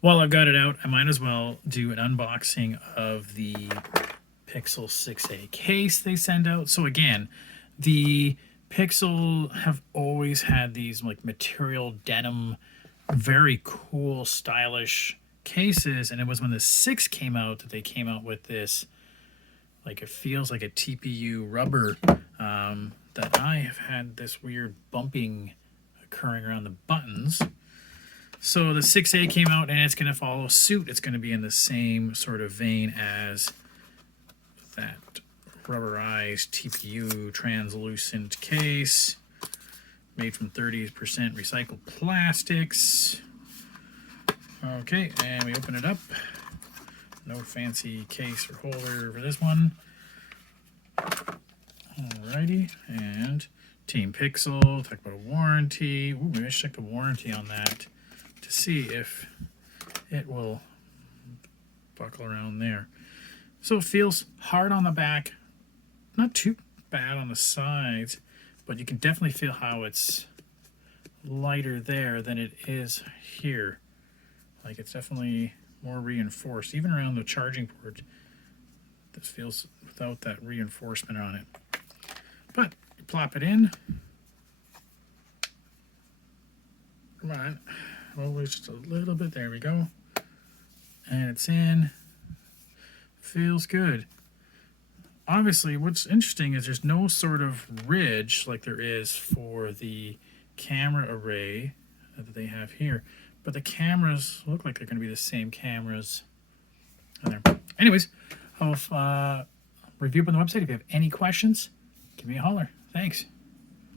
While I've got it out, I might as well do an unboxing of the Pixel 6a case they send out. So again, the Pixel have always had these like material denim, very cool, stylish cases, and it was when the 6 came out that they came out with this, like it feels like a TPU rubber, that I have had this weird bumping occurring around the buttons. So the 6A came out and it's going to follow suit. It's going to be in the same sort of vein as that rubberized TPU translucent case made from 30% recycled plastics. Okay, and we open it up. No fancy case or holder for this one. Alrighty, and Team Pixel, talk about a warranty. Ooh, maybe I should check the warranty on that to see if it will buckle around there. So it feels hard on the back, not too bad on the sides, but you can definitely feel how it's lighter there than it is here. Like it's definitely more reinforced, even around the charging port. This feels without that reinforcement on it. But you plop it in. Come on. Oh, just a little bit. There we go. And it's in. Feels good. Obviously, what's interesting is there's no sort of ridge like there is for the camera array that they have here. But the cameras look like they're going to be the same cameras on there. Anyways, I'll review up on the website. If you have any questions, give me a holler. Thanks.